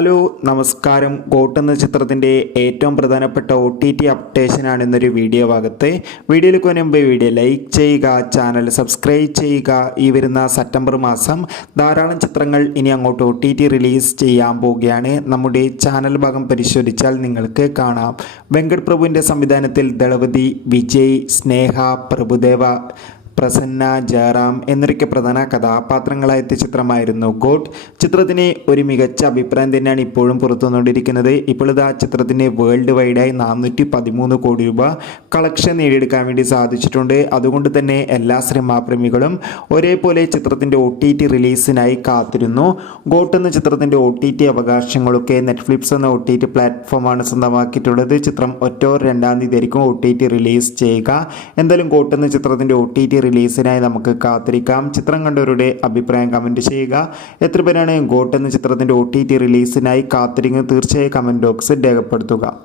Hello നമസ്കാരം. Got എന്ന ചിത്രത്തിൻ്റെ ഏറ്റവും പ്രധാനപ്പെട്ട OTT അപ്ഡേഷനാണ് ഇന്നൊരു വീഡിയോ ഭാഗത്ത്. വീഡിയോയിലേക്ക് മുൻപ് വീഡിയോ ലൈക്ക് ചെയ്യുക, ചാനൽ സബ്സ്ക്രൈബ് ചെയ്യുക. ഈ വരുന്ന സെപ്റ്റംബർ മാസം ധാരാളം ചിത്രങ്ങൾ ഇനി അങ്ങോട്ട് OTT റിലീസ് ചെയ്യാൻ പോവുകയാണ്. നമ്മുടെ ചാനൽ ഭാഗം പരിശോധിച്ചാൽ നിങ്ങൾക്ക് കാണാം. വെങ്കട് പ്രഭുവിൻ്റെ സംവിധാനത്തിൽ ദളപതി, വിജയ്, സ്നേഹ, പ്രഭുദേവ, പ്രസന്ന, ജയറാം എന്നൊക്കെ പ്രധാന കഥാപാത്രങ്ങളായ ചിത്രമായിരുന്നു ഗോട്ട്. ചിത്രത്തിന് ഒരു മികച്ച അഭിപ്രായം തന്നെയാണ് ഇപ്പോഴും പുറത്തു വന്നുകൊണ്ടിരിക്കുന്നത്. ഇപ്പോഴിത് ആ ചിത്രത്തിന് വേൾഡ് വൈഡായി 413 കോടി രൂപ കളക്ഷൻ നേടിയെടുക്കാൻ വേണ്ടി സാധിച്ചിട്ടുണ്ട്. അതുകൊണ്ട് തന്നെ എല്ലാ സിനിമാ പ്രേമികളും ഒരേപോലെ ചിത്രത്തിൻ്റെ OTT റിലീസിനായി കാത്തിരുന്നു. ഗോട്ട് എന്ന ചിത്രത്തിൻ്റെ OTT അവകാശങ്ങളൊക്കെ നെറ്റ്ഫ്ലിക്സ് എന്ന OTT പ്ലാറ്റ്ഫോമാണ് സ്വന്തമാക്കിയിട്ടുള്ളത്. ചിത്രം ഒക്ടോബർ 2 തീയതി ആയിരിക്കും OTT റിലീസ് ചെയ്യുക. എന്തായാലും ഗോട്ട് എന്ന ചിത്രത്തിൻ്റെ OTT റിലീസിനായി നമുക്ക് കാത്തിരിക്കാം. ചിത്രം കണ്ടവരുടെ അഭിപ്രായം കമൻറ്റ് ചെയ്യുക. എത്ര പേരാണ് ഗോട്ട് എന്ന ചിത്രത്തിൻ്റെ OTT റിലീസിനായി കാത്തിരിക്കുന്നത് തീർച്ചയായും കമൻറ്റ് ബോക്സിൽ രേഖപ്പെടുത്തുക.